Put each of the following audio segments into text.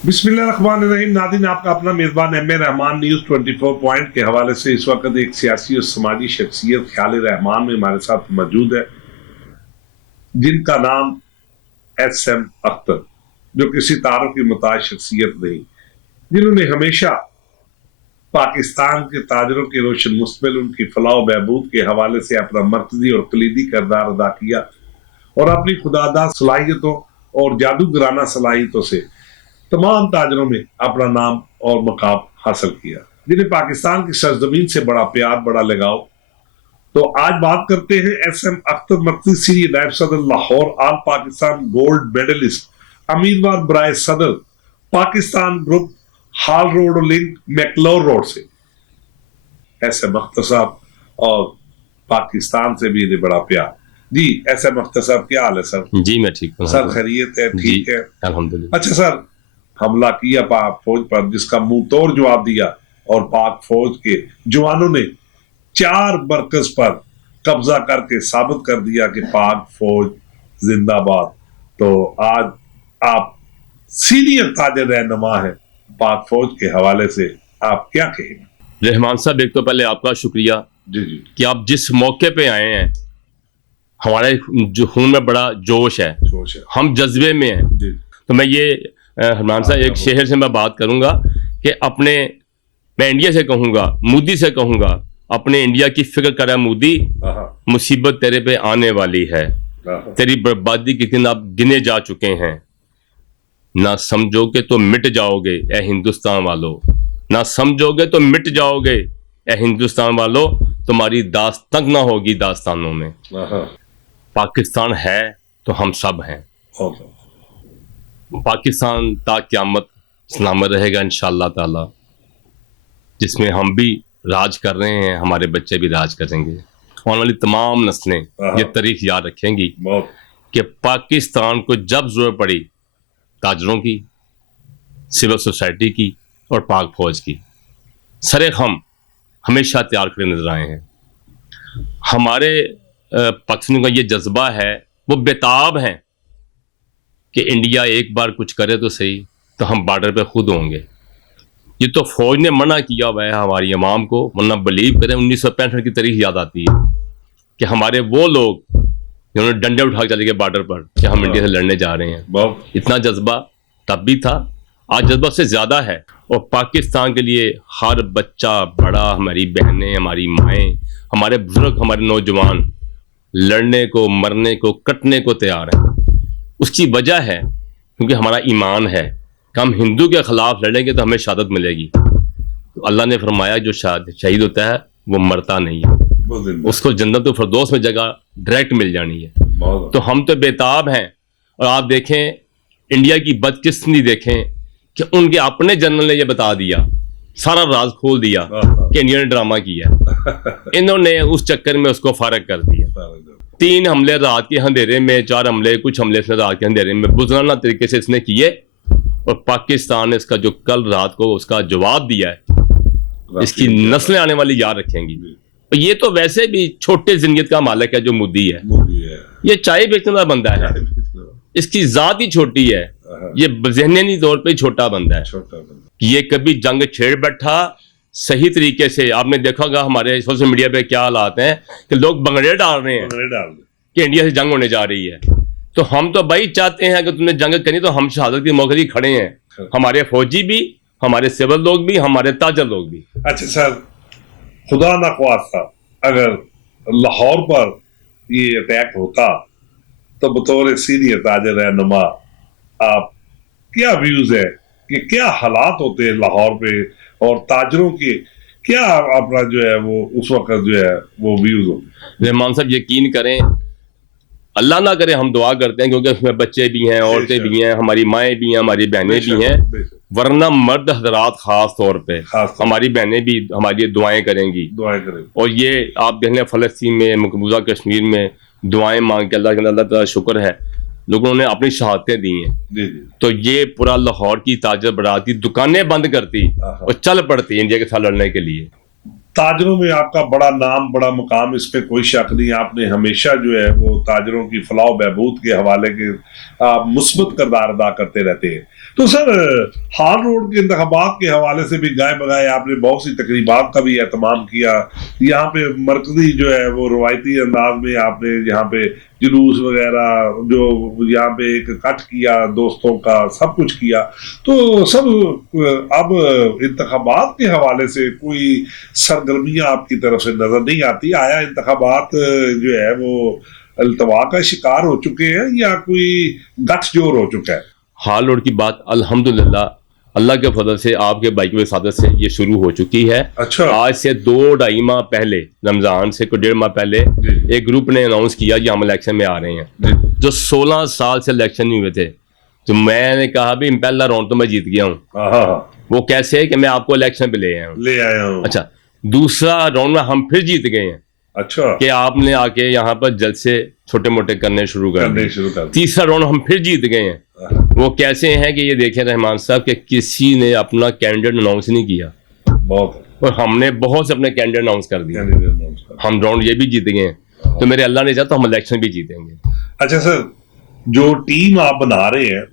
बिस्मिल्लाहिर्रहमानिर्रहीम। नाज़रीन, आपका अपना मेज़बान M A Rahman news 24 point के हवाले से इस वक्त एक सियासी और समाजी शख्सियत ख्याल रहमान में हमारे साथ मौजूद है, जिनका नाम SM अख्तर, जो किसी तारुफ की मुताज शख्सियत नहीं, जिन्होंने हमेशा पाकिस्तान के ताजरों के रोशन मुस्तकबिल, उनकी फलाह बहबूद के हवाले से अपना मरकजी और कलीदी किरदार अदा किया और अपनी खुदादा सलाहियतों और जादूगराना सलाहियतों से तमाम ताजरों में अपना नाम और मकाम हासिल किया, जिन्हें पाकिस्तान की सरजमीन से बड़ा प्यार, बड़ा लगाव। तो आज बात करते हैं SM अख्तर, मरकजी सीनियर नायब सदर लाहौर, आल पाकिस्तान गोल्ड मेडलिस्ट, उम्मीदवार बराए सदर पाकिस्तान ग्रुप, हाल रोड और लिंक मैकलोर रोड से SM अख्तर साहब, और पाकिस्तान से भी इन्हें बड़ा प्यार। जी SM अख्तर साहब, क्या हाल है सर? जी मैं ठीक हूँ सर, खैरियत है? ठीक है, अल्हम्दुलिल्लाह। अच्छा सर, हमला किया पाक फौज पर, जिसका मुंह तोड़ जवाब दिया और पाक फौज के जवानों ने 4 मरकज पर कब्जा करके साबित कर दिया कि पाक फौज जिंदाबाद। तो आज आप सीनियर ताजे रहनुमा है, पाक फौज के हवाले से आप क्या कहेंगे? रहमान साहब, एक तो पहले आपका शुक्रिया जी जी कि आप जिस मौके पे आए हैं, हमारे जो खून में बड़ा जोश है, हम जज्बे में हैं। जी। तो मैं ये रहमान साहब, एक शहर से मैं बात करूंगा कि अपने, मैं इंडिया से कहूंगा, मोदी से कहूंगा, अपने इंडिया की फिक्र करा मोदी, मुसीबत तेरे पे आने वाली है, तेरी बर्बादी के दिन आप गिने जा चुके हैं, ना समझोगे तो मिट जाओगे ए हिंदुस्तान वालों, ना समझोगे तो मिट जाओगे ए हिंदुस्तान वालों, तुम्हारी दास्तान ना होगी दास्तानों में। पाकिस्तान है तो हम सब हैं, पाकिस्तान ता क़यामत सलामत रहेगा इंशाअल्लाह ताला, जिसमें हम भी राज कर रहे हैं, हमारे बच्चे भी राज करेंगे, आने वाली तमाम नस्लें ये तारीख याद रखेंगी कि पाकिस्तान को जब जरूरत पड़ी ताजरों की, सिविल सोसाइटी की और पाक फौज की, सरे हम हमेशा तैयार खड़े नजर आए हैं। हमारे पाकिस्तानियों का ये जज्बा है, वो बेताब हैं कि इंडिया एक बार कुछ करे तो सही, तो हम बॉर्डर पे खुद होंगे। ये तो फौज ने मना किया हुआ है हमारी अवाम को, वरना बिलीव करें 1965 की तारीख याद आती है कि हमारे वो लोग जिन्होंने डंडे उठा के चले गए बॉर्डर पर कि हम इंडिया से लड़ने जा रहे हैं। इतना जज्बा तब भी था, आज जज्बा से ज़्यादा है। और पाकिस्तान के लिए हर बच्चा बड़ा, हमारी बहनें, हमारी माएँ, हमारे बुजुर्ग, हमारे नौजवान लड़ने को, मरने को, कटने को तैयार हैं। उसकी वजह है क्योंकि हमारा ईमान है कि हम हिंदू के खिलाफ लड़ेंगे तो हमें शहादत मिलेगी। तो अल्लाह ने फरमाया जो शहीद होता है वो मरता नहीं है, उसको जन्नत फिरदौस में जगह डायरेक्ट मिल जानी है। तो हम तो बेताब हैं। और आप देखें इंडिया की बदकिस्मती देखें कि उनके अपने जनरल ने ये बता दिया, सारा राज खोल दिया कि इंडिया ने ड्रामा किया, इन्होंने उस चक्कर में उसको फारग कर दिया। 3 हमले रात के अंधेरे में, 4 हमले, कुछ हमले रात के अंधेरे में बुजराना तरीके से इसने किए, और पाकिस्तान ने इसका जो कल रात को उसका जवाब दिया है, इसकी नस्लें आने वाली याद रखेंगी। और ये तो वैसे भी छोटे जिंदगी का मालिक है जो मोदी है, ये चाय बेचने वाला बंदा है, इसकी जात ही छोटी है, ये ज़हनी तौर पे छोटा बंदा है। ये कभी जंग छेड़ बैठा सही तरीके से। आपने देखा होगा हमारे सोशल मीडिया पे क्या हालात हैं कि लोग बंगड़े डाल रहे हैं कि इंडिया से जंग होने जा रही है। तो हम तो भाई चाहते हैं कि तुमने जंग करनी तो हम शहादत के मौके खड़े हैं, हमारे फौजी भी, हमारे सिविल लोग भी, हमारे ताजर लोग भी। अच्छा सर, खुदा ना ख्वास्ता अगर लाहौर पर ये अटैक होता तो बतौर सीनियर ताजर रहनुमा आप क्या व्यूज है कि क्या हालात होते हैं लाहौर पे, और ताजरों के क्या अपना जो है वो उस वक्त जो है वो व्यूज होते? रहमान साहब, यकीन करें, अल्लाह ना करे, हम दुआ करते हैं क्योंकि उसमें बच्चे भी हैं, औरतें भी हैं, हमारी माएँ भी हैं, हमारी बहनें भी हैं, वरना मर्द हजरात खास तौर पे हमारी बहनें भी हमारी दुआएं करेंगी। और ये आप देख लें फ़लस्तीन में, मकबूजा कश्मीर में दुआएं मांग के अल्लाह का शुक्र है लोगों ने अपनी शहादतें दी हैं। तो ये पूरा लाहौर की ताजर बरात की दुकानें बंद करती और चल पड़ती इंडिया के साथ लड़ने के लिए। ताजरों में आपका बड़ा नाम, बड़ा मुकाम, इस पे कोई शक नहीं। आपने हमेशा जो है वो ताजरों की फलाह बहबूद के हवाले के मुस्बत किरदार अदा करते रहते हैं। तो सर, हाल रोड के इंतखाबात के हवाले से भी गाय बगाए आपने बहुत सी तकरीबात का भी एहतमाम किया। यहाँ पे मरकजी जो है वो रवायती अंदाज में आपने यहाँ पे जुलूस वगैरह जो यहाँ पे एक कट किया, दोस्तों का सब कुछ किया। तो सब अब इंतखाबात के हवाले से कोई सरगर्मियां आपकी तरफ से नजर नहीं आती? आया इंतखाबात जो है वो अल्तवा का शिकार हो चुके हैं या कोई गठजोड़ हो चुका है? हाल रोड की बात अल्हम्दुलिल्लाह अल्लाह के फजल से आपके बाइक की वसादत से ये शुरू हो चुकी है। अच्छा। आज से 2-2.5 माह पहले, रमजान से कुछ 1.5 माह पहले एक ग्रुप ने अनाउंस किया कि हम इलेक्शन में आ रहे हैं। जो 16 साल से इलेक्शन नहीं हुए थे, तो मैंने कहा भी पहला राउंड तो मैं जीत गया हूँ। वो कैसे है कि मैं आपको इलेक्शन पे ले आया हूँ। अच्छा, दूसरा राउंड में हम फिर जीत गए हैं। अच्छा, कि आपने आके यहाँ पर जलसे छोटे मोटे करने शुरू कर दिए। तीसरा राउंड हम फिर जीत गए हैं। वो कैसे हैं कि ये देखें रहमान साहब कि किसी ने अपना कैंडिडेट अनाउंस नहीं किया, और हमने बहुत से अपने कैंडिडेट अनाउंस कर दिए। हम राउंड ये भी जीत गए हैं। तो मेरे अल्लाह ने चाहा तो हम इलेक्शन भी जीतेंगे। अच्छा सर, जो टीम आप बना रहे हैं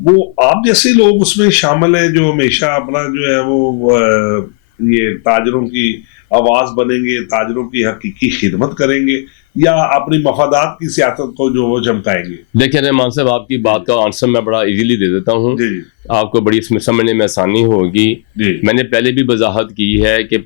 वो आप जैसे लोग उसमें शामिल हैं जो हमेशा अपना जो है वो ये ताजरों की आवाज बनेंगे, ताजरों की हकीकी खिदमत करेंगे, या अपनी मफादात की सियासत को जो वो चमकाएंगे? देखिए रहमान साहब, आपकी बात का आंसर मैं बड़ा इजीली दे देता हूँ, आपको बड़ी इसमें समझने में आसानी होगी। मैंने पहले भी वजाहत की है कि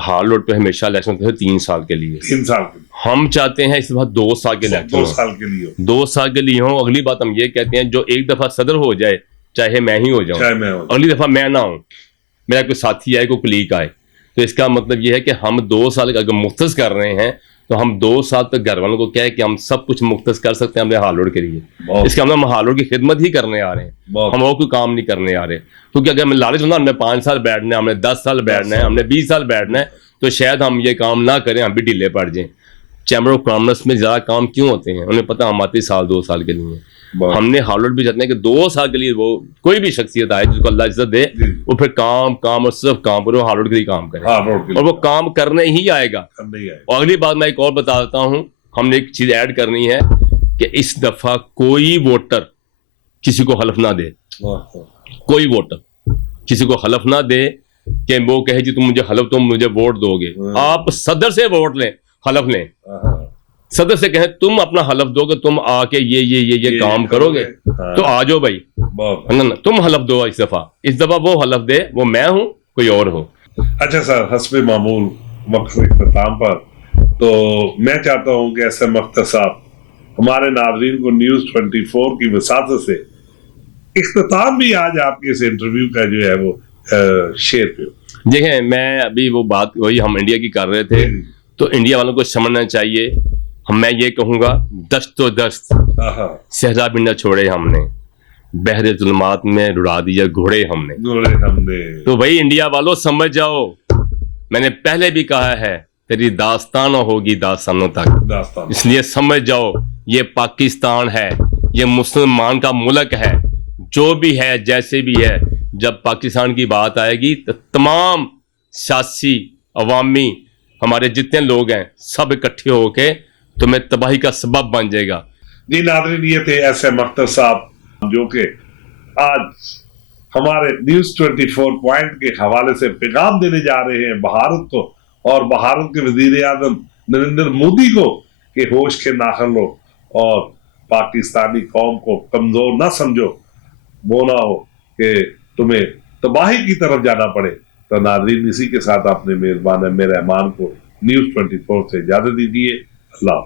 हाल रोड पे हमेशा इलेक्शन थे 3 साल के लिए। 3 साल के हम चाहते हैं इस बार 2 साल के इलेक्शन 2 साल के लिए 2 साल के लिए हो। अगली बात हम ये कहते हैं, जो एक दफा सदर हो जाए, चाहे मैं ही हो जाऊं, अगली दफा मैं ना हूं, मेरा कोई साथी आए, कोई कुलीग आए, तो इसका मतलब ये है कि हम 2 साल अगर मुख्तस कर रहे हैं तो हम 2 साल तक घर वालों को क्या है कि हम सब कुछ मुख्तस कर सकते हैं अपने हाल रोड के लिए। इसका मतलब हम हाल रोड की खिदमत ही करने आ रहे हैं, हम और कोई काम नहीं करने आ रहे। क्योंकि अगर मैं लालच होना हमने 5 साल बैठना है, हमने 10 साल बैठना है, हमने 20 साल बैठना है, तो शायद हम ये काम ना करें, हम भी ढीले पड़ जाएं। चैम्बर ऑफ कॉमर्स में ज़्यादा काम क्यों होते हैं, उन्हें पता हम आते 2 साल के लिए। हमने हाल रोड भी चाहते हैं कि 2 साल के लिए वो कोई भी शख्सियत आए जिसको अल्लाह इज्जत दे, वो फिर काम और सिर्फ काम पर हाल रोड के लिए काम करे, और वो काम करने ही आएगा। और अगली बात मैं एक और बता देता हूँ, हमने एक चीज ऐड करनी है कि इस दफा कोई वोटर किसी को हलफ ना दे। कोई वोटर किसी को हलफ ना दे कि वो कहे जी तुम मुझे वोट दोगे। आप सदर से वोट लें, हलफ लें, सदर से कहें तुम अपना हलफ दो कि तुम आके ये काम करोगे, तो आ जाओ भाई, तुम हलफ दो। इस दफा वो हलफ दे, वो मैं हूं, कोई और हो। अच्छा सर, हस्बे मामूल वक्त इख्तिताम पर, तो मैं चाहता हूं कि ऐसे मख्तर साहब हमारे नाज़रीन को न्यूज़ 24 की वसात से इख्तिताम भी आज आपके इस इंटरव्यू का जो है वो शेयर पे। देखें, मैं अभी वो बात वही हम इंडिया की कर रहे थे, तो इंडिया वालों को समझना चाहिए, मैं ये कहूंगा दस्त सहरा भी न छोड़े हमने, बहरे जुल्मात में रुड़ा दिया घोड़े हमने। तो भाई इंडिया वालों समझ जाओ, मैंने पहले भी कहा है तेरी दास्तान होगी दास्तानों तक, इसलिए समझ जाओ ये पाकिस्तान है, ये मुसलमान का मुल्क है, जो भी है जैसे भी है। जब पाकिस्तान की बात आएगी तो तमाम सियासी अवामी हमारे जितने लोग हैं सब इकट्ठे होके तुम्हें तबाही का सबब बन जाएगा। जी नाज़रीन, ये थे ऐसे मख्तर साहब जो कि आज हमारे न्यूज़ 24 पॉइंट के हवाले से पैगाम देने जा रहे हैं भारत को, और भारत के वजीर आज़म नरेंद्र मोदी को कि होश के नाखन लो और पाकिस्तानी कौम को कमजोर ना समझो, वो ना हो कि तुम्हें तबाही की तरफ जाना पड़े। तो नाज़रीन, इसी के साथ अपने मेजबान रहमान को न्यूज़ 24 से इजाजत दीजिए। अल्लाह।